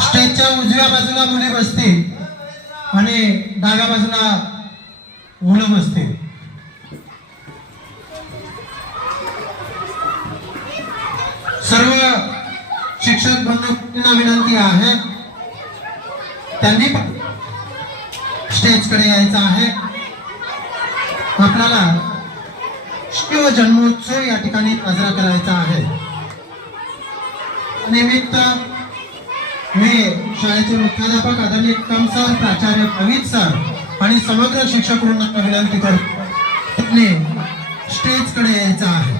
स्टेजच्या उजव्या बाजूला मुली बसतील आणि डाव्या बाजूला मुलं बसतील. सर्व शिक्षक बंधूंना विनंती आहे त्यांनी स्टेजकडे यायचं आहे. आपल्याला शिव जन्मोत्सव या ठिकाणी साजरा करायचा आहे. निमित्त मी शाळेचे मुख्याध्यापक आदरणीय कम सर, प्राचार्य अमित सर आणि समग्र शिक्षक वृंदाला विनंती करतो स्टेजकडे यायचं आहे.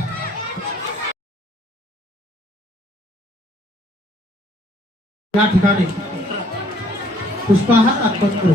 या ठिकाणी पुष्पहार अर्पण करू.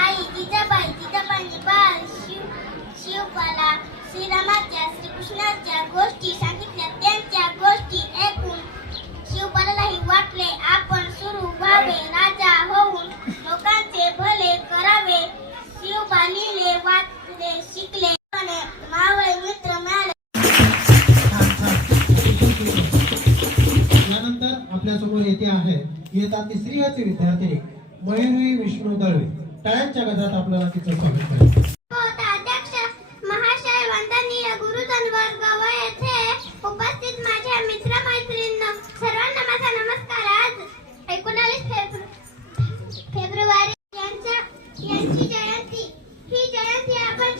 आई जिजाबाई जिजाबाईंनी बाळ शिवबाला श्रीरामाच्या श्रीकृष्णाच्या गोष्टी सांगितल्या. त्यांच्या गोष्टी ऐकून शिवबालाही वाटले आपण सुरू व्हावे, राजा होऊन लोकांचे भले करावे. शिवबा लिहिले, वाचले, शिकले, मावळे मित्र मिळाले. यानंतर आपल्यासमोर येते आहे इयत्ता 3चे विद्यार्थी मयुरी विष्णू दळवे. टाळ्यांच्या गजरात आपल्याला तिचं स्वागत करायचं. अध्यक्ष महाशय, वंदनीय गुरुजन वर्ग व येथे उपस्थित माझ्या मित्र मैत्रिणींनो, सर्वांना माझा नमस्कार. आज 19 फेब्रुवारी यांची जयंती. ही जयंती आपण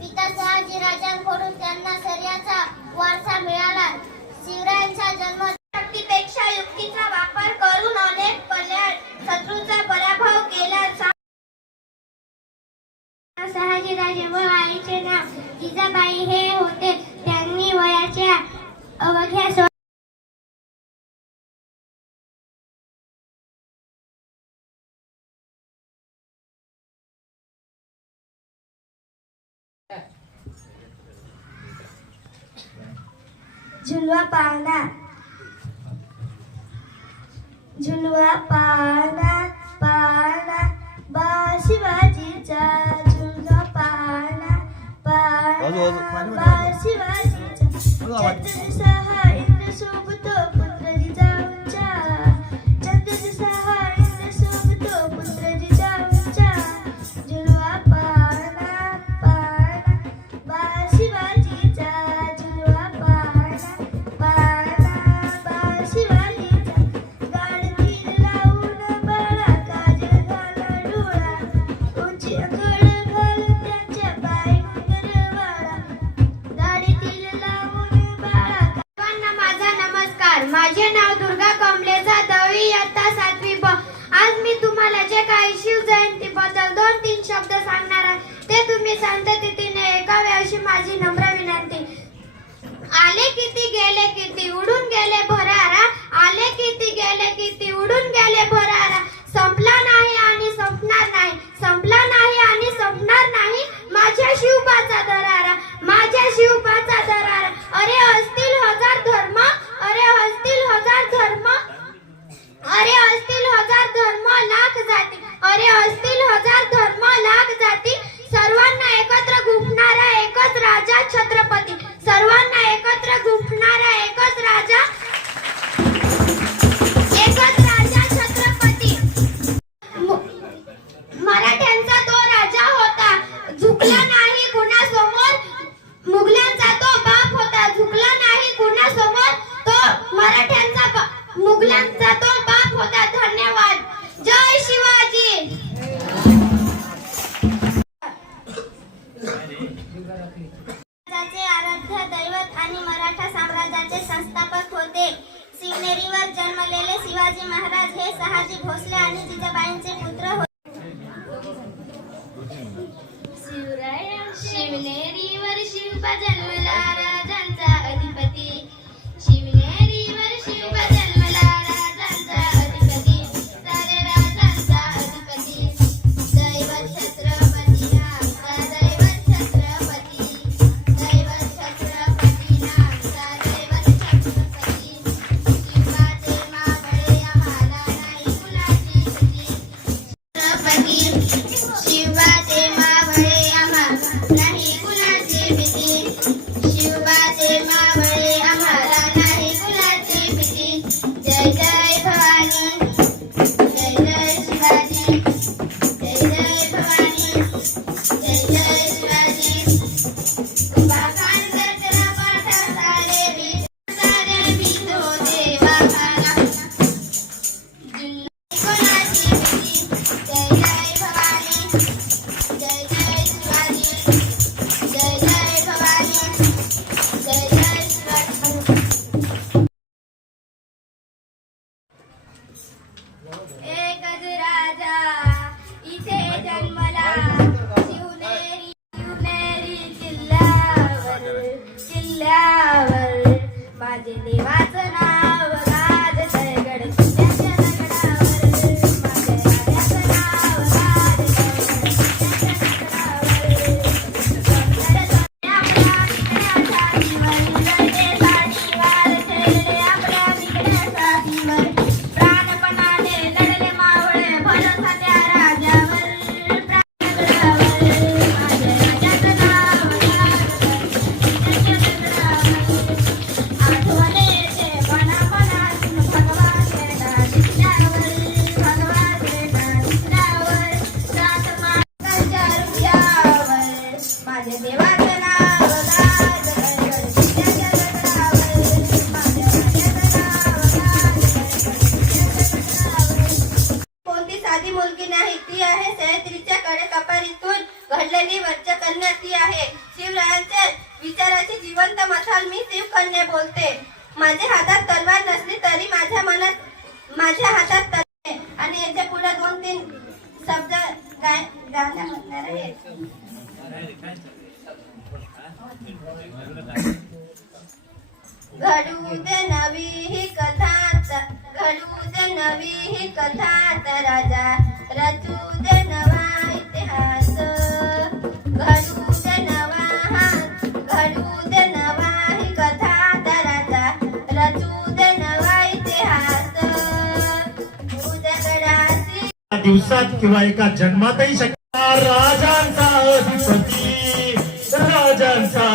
पिता शहाजीराजांकडून त्यांना शौर्याचा वारसा मिळाला. शिवरायांचा जन्म शक्तीपेक्षा युक्तीचा वापर करून अनेक पल्ल्यात शत्रूचा पराभव केला. शहाजीराजे व आईचे नाव जिजाबाई हे होते. त्यांनी वयाच्या अवघ्या झुलवा पाळणा झुलवा पाळणा पाळणा बा शिवाजीचा. झुलवा पाळणा पाळणा बा शिवाजीचा. चंद्र सहा इंद्र शोभतो पुत्र जिजाऊंचा. चंद्र सहा इंद्र शोभतो पुत्र जिजाऊंचा. झुलवा पाळणा पाळणा बा शिवाजीचा. झुलवा पाळणा पाळणा बा शिवाजीचा. गाडगीर लावून बाळा काजळ घाला डोळा. उंची कड घाल त्याच्या पाय गरवाळा. गाडीतील लावून बाळा. सर्वांना माझा नमस्कार. माझे नाव दुर्गा कमले जाधव, इयत्ता 7वी ब. आज मी तुम्हाला जे काही शिवजयंती बद्दल 2-3 शब्द सांगणार आहे ते तुम्ही शांततेने ऐकावे अशी माझी नम्र विनंती. आले किती गेले किती उडून गेले भरारा. आले किती गेले किती उडून गेले भरारा. संपला नाही आणि संपणार नाही. संपला नाही आणि संपणार नाही माझ्या शिवबाचा दरारा. माझ्या शिवबाचा दरारा. अरे असतील हजार धर्म, अरे असतील हजार धर्म, अरे असतील हजार धर्म लाख जाती, अरे असतील हजार धर्म लाख जाती. सर्वांना एकत्र गुंफणारा एकच राजा छत्रपती. सर्वांना एकत्र गुंफणारा एकच संस्थापक होते. शिवनेरीवर जन्मलेले शिवाजी महाराज हे शहाजी भोसले आणि जिजाबाईंचे पुत्र होते. शिवनेरीवर शिवबा जन्मला राजांचा अधिपती. शिवनेरीवर शिवबा जन्मला राजांचा अधिपती. सारे राजांचा अधिपती. दैवत छत्रपती नामचा दैवत छत्रपती. दैवत छत्रपती नामचा दैवत छत्रपती. शिवाचे मावळे आम्हाला नाही कुणाची भीती. छत्रपती शिवाचे मावळे आम्हाला नाही कुणाची भीती. शिवबाचे मावळे आम्हाला नाही कुणाची भीती. जय जय भवानी जय जय शिवाजी. जय जय भवानी जय जय शिवाजी. बाखान करताना पाठा सारे भीत होते बाखाना. कोणाची भीती. जय जय भवानी जय जय शिवाजी. जय जय भवानी जय जय शिवाजी. एकच राजा इथे जन्मला. शिवनेरी शिवनेरी किल्ल्यावर माझे देवाचं नाव गाजतंय गडकिल्ल्याच्या दगडावर. माझ्या राजाचं नाव गाजतंय गडकिल्ल्याच्या दगडावर. प्राणपणाने लढले मावळे भरोसा त्या राजावर. माझ्या राजाचं नाव आठवण येते मनामनातून भगवा खेळता दिसल्यावर. भगवा खेळता दिसल्यावर. रातमार्गाच्या रुपयावर माझ्या देवाचं नाव गाजतंय गडकिल्ल्याच्या दगडावर. माझ्या राजाचं नाव गाजतंय गडकिल्ल्याच्या दगडावर. कोणती साधी मुलगी नाही, ती आहे सह्याद्रीच्या कडेकपारीतून घडलेली वज्रकन्या. ती आहे शिवरायांच्या विचाराची जिवंत मसाल. मी शिवकन्या बोलते. माझ्या हातात तलवार नसली तरी माझ्या हातात तलवार आहे. आणि याच्या पुढे 2-3 शब्द गाणं म्हणणार आहे. घडू दे नवी ही कथा घडू दे नवी ही कथा राजा. रचू दे नवा इतिहास. घडू दे नवा ही कथा राजा. रचू दे नवा इतिहास. उजगडाची दिवसात किंवा एका जन्मातही शकणार. राजांचा अधिपती राजांचा